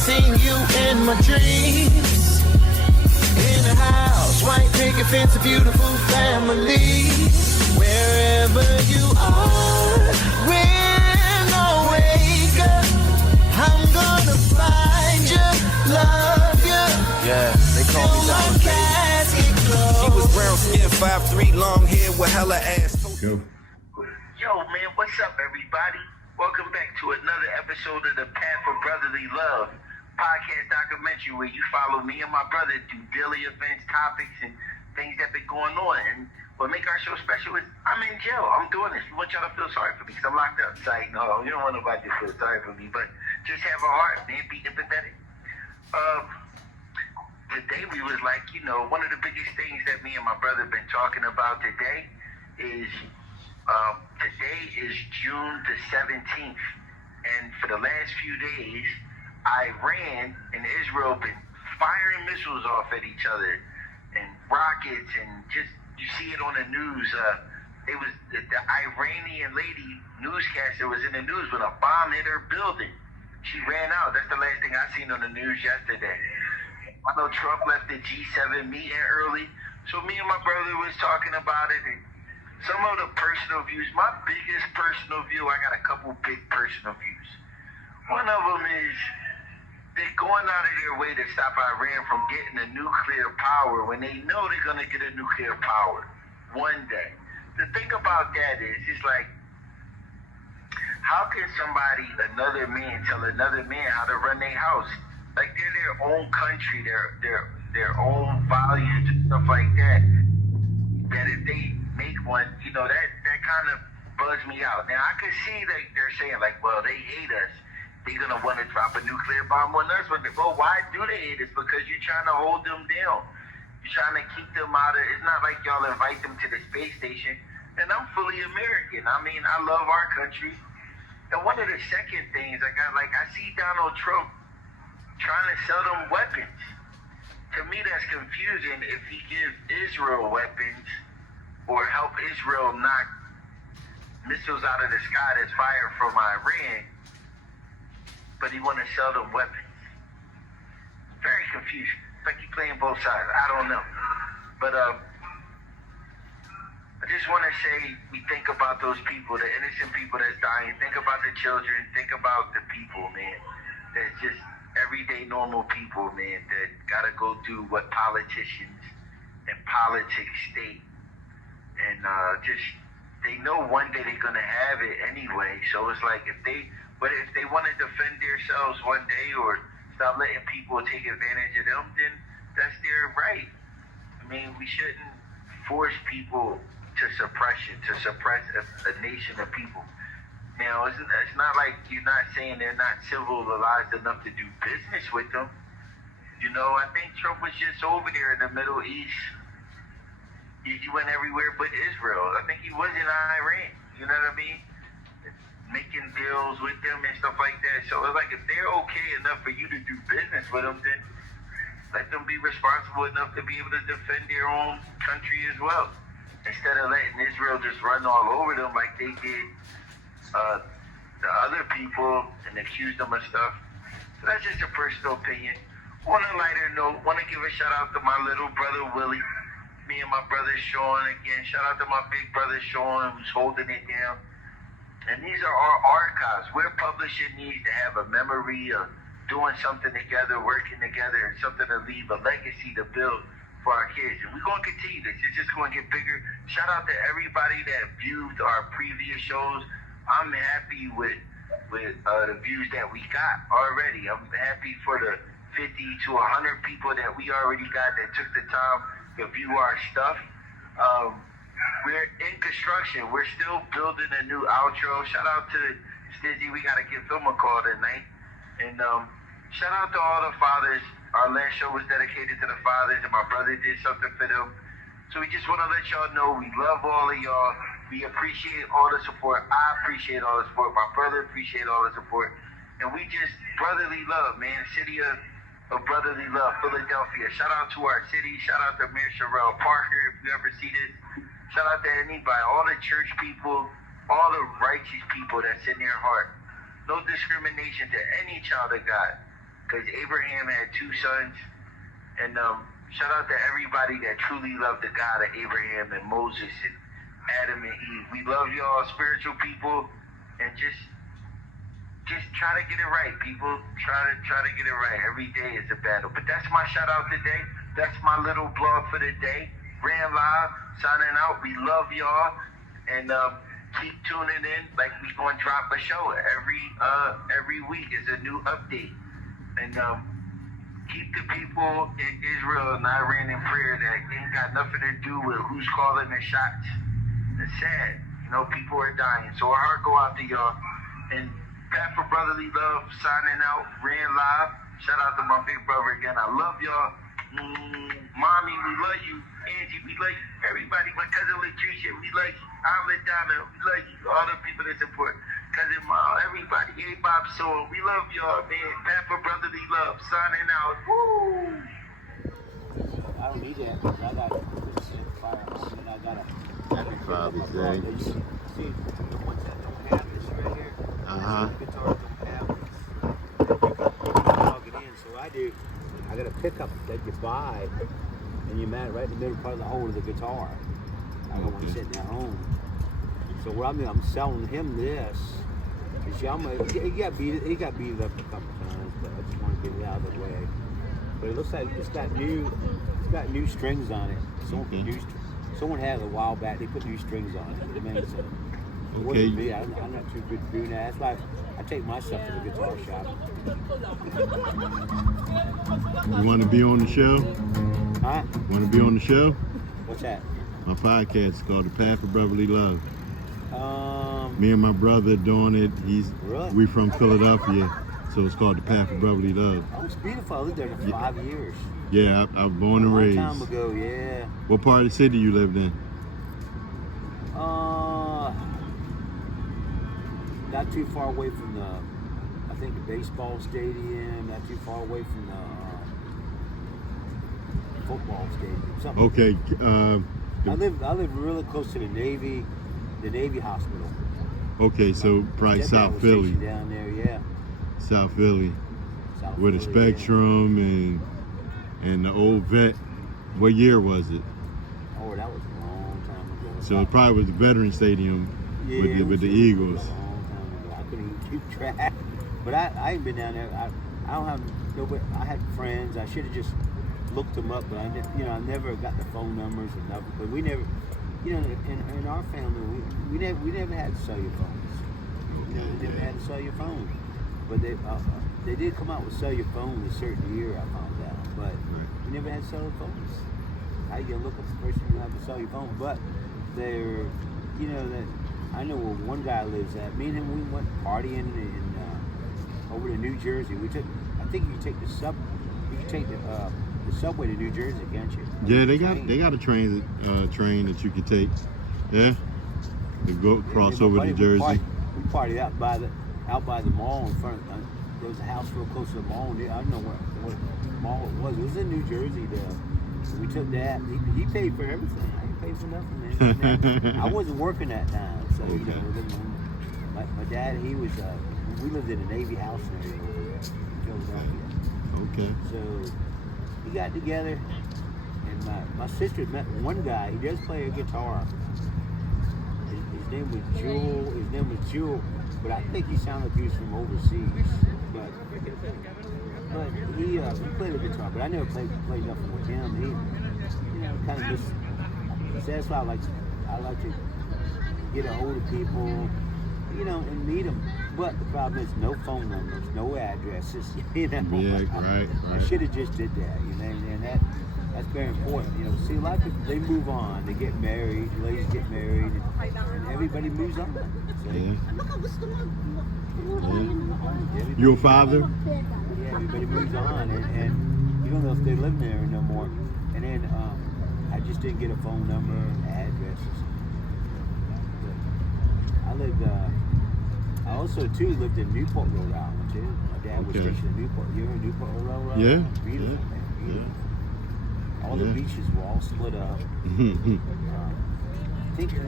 seen you in my dreams. In a house, white picket fence, a beautiful family. Wherever you are, when I wake up, I'm gonna find you, love you. Yeah, they call me Dr. She was brown skin, 5'3", long hair with hella ass. Go. Yo, man, what's up, everybody? Welcome back to another episode of the Path of Brotherly Love podcast documentary where you follow me and my brother through daily events, topics, and things that been going on. And what make our show special is I'm in jail. I'm doing this. We want y'all to feel sorry for me because I'm locked up. It's like, no, you don't want nobody to feel sorry for me, but just have a heart, man. Be empathetic. Today we was like, one of the biggest things that me and my brother been talking about today is today is June the 17th, and for the last few days, Iran and Israel been firing missiles off at each other and rockets, and just you see it on the news. It was the Iranian lady newscaster was in the news when a bomb hit her building. She ran out. That's the last thing I seen on the news yesterday. I know Trump left the G7 meeting early, so me and my brother was talking about it. And some of the personal views, my biggest personal view, I got a couple big personal views. One of them is they're going out of their way to stop Iran from getting a nuclear power when they know they're going to get a nuclear power one day. The thing about that is, it's like, how can another man, tell another man how to run their house? Like, they're their own country, their own values and stuff like that. That if they make one, that kind of bugs me out. Now, I can see that they're saying, like, well, they hate us. They're going to want to drop a nuclear bomb on us. Well, why do they hate us? Because you're trying to hold them down. You're trying to keep them out of, it's not like y'all invite them to the space station. And I'm fully American. I mean, I love our country. And one of the second things, I see Donald Trump trying to sell them weapons. To me, that's confusing. If he gives Israel weapons or help Israel knock missiles out of the sky that's fired from Iran, but he want to sell them weapons. Very confusing. It's like he's playing both sides. I don't know. But I just want to say, we think about those people, the innocent people that's dying. Think about the children. Think about the people, man. That's just everyday normal people, man, that got to go do what politicians and politics state. And they know one day they're going to have it anyway. So it's like, if they want to defend themselves one day or stop letting people take advantage of them, then that's their right. I mean, we shouldn't force people to suppress a nation of people. Now, it's not like you're not saying they're not civilized enough to do business with them. I think Trump was just over there in the Middle East. He went everywhere but Israel. I think he was in Iran. You know what I mean? Making deals with them and stuff like that. So it's like, if they're okay enough for you to do business with them, then let them be responsible enough to be able to defend their own country as well. Instead of letting Israel just run all over them like they did the other people and accuse them of stuff. So that's just a personal opinion. On a lighter note, want to give a shout out to my little brother Willie, me and my brother Sean again. Shout out to my big brother Sean, who's holding it down. And these are our archives. We're publishing these to have a memory of doing something together, working together, and something to leave a legacy to build for our kids. And we're going to continue this. It's just going to get bigger. Shout out to everybody that viewed our previous shows. I'm happy with the views that we got already. I'm happy for the 50 to 100 people that we already got that took the time to view our stuff. We're in construction. We're still building a new outro. Shout out to Stizzy. We got to give him a call tonight. And shout out to all the fathers. Our last show was dedicated to the fathers, and my brother did something for them. So we just want to let y'all know we love all of y'all. We appreciate all the support. I appreciate all the support. My brother appreciate all the support. And we just brotherly love, man. City of brotherly love, Philadelphia. Shout out to our city. Shout out to Mayor Sherrell Parker, if you ever see this. Shout out to anybody, all the church people, all the righteous people that's in their heart. No discrimination to any child of God. because Abraham had 2 sons. And shout out to everybody that truly loved the God of Abraham and Moses and Adam and Eve. We love y'all, spiritual people, and just try to get it right, people. Try to get it right. Every day is a battle. But that's my shout out today. That's my little blog for the day. Ran live, signing out. We love y'all, and keep tuning in. Like we gonna drop a show every week. Is a new update, and keep the people in Israel and Iran in prayer. That ain't got nothing to do with who's calling the shots. It's sad, people are dying. So our heart go out to y'all. And Pat for Brotherly Love signing out. Ran live. Shout out to my big brother again. I love y'all. Mommy, we love you. Angie, we love you. Everybody, my cousin Latricia, we love you. Ahmed Donna, we love you. All the people that support. Cousin Ma, everybody. Hey, Bob Soul, we love y'all, man. Pat for Brotherly Love signing out. Woo! I don't need that because I got this shit fire home and I got a Happy Father's Day. See, the ones that don't have this right here, Uh-huh. the guitars don't have this. You can plug it in. So I got a pickup that you buy and you mount it right in the middle part of the hole of the guitar. I don't want to sit at home. So what I'm selling him this. You see, he got beat up a couple times, but I just want to get it out of the way. But it looks like it's got new strings on it. Someone had it a while back. They put new strings on it. It makes sense. It wasn't me. I'm not too good at doing that. That's why I take my stuff to the guitar shop. You want to be on the show? Huh? Want to be on the show? What's that? My podcast is called The Path of Brotherly Love. Me and my brother doing it. Really? We from Philadelphia, so it's called The Path of Brotherly Love. Oh, it's beautiful. I lived there for 5 years. Yeah, I was born and A raised. long time ago, yeah. What part of the city you lived in? Not too far away from I think the baseball stadium. Not too far away from the football stadium. Something. Okay. I live really close to the Navy hospital. Okay, so probably My stepdad South was Philly. stationed down there, yeah. South Philly. South With the Philly, yeah. Spectrum and the old vet. What year was it? Oh, that was a long time ago. So it probably was the Veteran Stadium Yeah, with it the was Eagles. a long time ago. I couldn't even keep track. But I ain't been down there. I don't have nobody. I had friends. I should have just looked them up, but I never got the phone numbers or nothing. But we never, in our family, we never had cellular phones. We never had a cellular phone. But they did come out with cellular phones a certain year. I found out, but we never had cellular phones. How you gonna look up the person who have a cellular phone? But they're, that I know where one guy lives at. Me and him, we went partying in over to New Jersey. I think you can take the subway to New Jersey, can't you? Yeah, they got a train that you could take. Yeah, to go cross over to Jersey. We partied out by the mall in front. There was a house real close to the mall. I don't know what mall it was. It was in New Jersey. So we took that. He paid for everything. I didn't pay for nothing, man. I wasn't working that time, so my dad, he was. We lived in a Navy house in Philadelphia. Okay. So we got together, and my sister met one guy. He does play a guitar. His name was Jewel, but I think he sounded like he was from overseas. But he played the guitar, but I never played nothing with him. He, kind of just. So that's why I like to get a hold of people, and meet them. But the problem is no phone numbers, no addresses. Yeah, right. I should have just did that, and that's very important. See, a lot of people, they move on, they get married, ladies get married, and everybody moves on. So, You a father? Yeah, everybody moves on, and you don't know if they live there no more. And then I just didn't get a phone number, addresses. I also too lived in Newport, Rhode Island too. My dad was stationed in Newport. You ever in Newport, Rhode Island? Yeah. Beautiful, man. Beautiful. All the beaches were all split up. I think he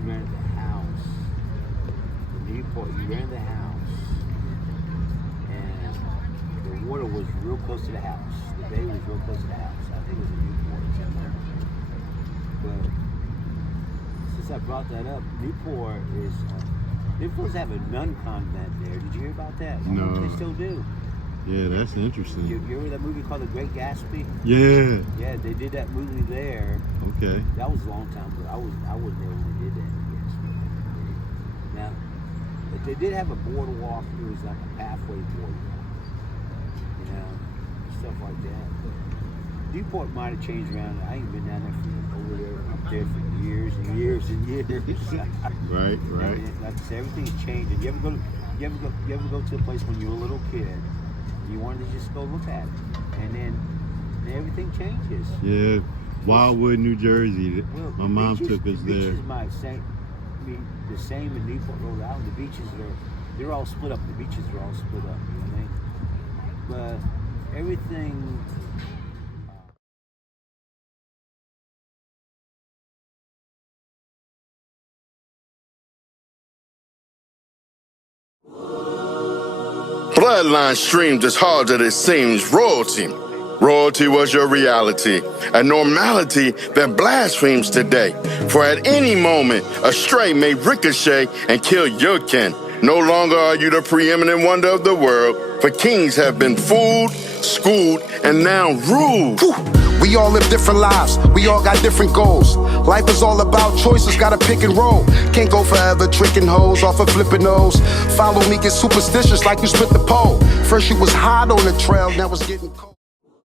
rented the house in Newport. He rented the house, and border was real close to the house. The bay was real close to the house. I think it was in Newport somewhere. But since I brought that up, Newport is. They're supposed to have a nun convent there. Did you hear about that? I No. wonder if they still do. Yeah, that's interesting. You remember that movie called The Great Gatsby? Yeah. Yeah, they did that movie there. Okay. That was a long time ago. I wasn't there when they did that. Now, but they did have a boardwalk. It was like a pathway boardwalk, you know, stuff like that. But Newport might have changed around. I ain't been down there up there for years and years and years. Right, right. And like I said, everything's changing. You ever go to a place when you were a little kid? You wanted to just go look at it, and then everything changes. Yeah. Wildwood, New Jersey. Well, My the mom beaches- took us the there. beaches might say, the same in Newport, Rhode Island. The beaches they're all split up. The beaches are all split up. You know what I mean? But everything. Bloodline streamed as hard as it seems. Royalty. Royalty was your reality, a normality that blasphemes today. For at any moment, a stray may ricochet and kill your kin. No longer are you the preeminent wonder of the world, for kings have been fooled, schooled, and now ruled. Whew. We all live different lives, we all got different goals. Life is all about choices, gotta pick and roll. Can't go forever tricking hoes off of flipping nose. Follow me, get superstitious like you split the pole. First you was hot on the trail, now it's getting cold.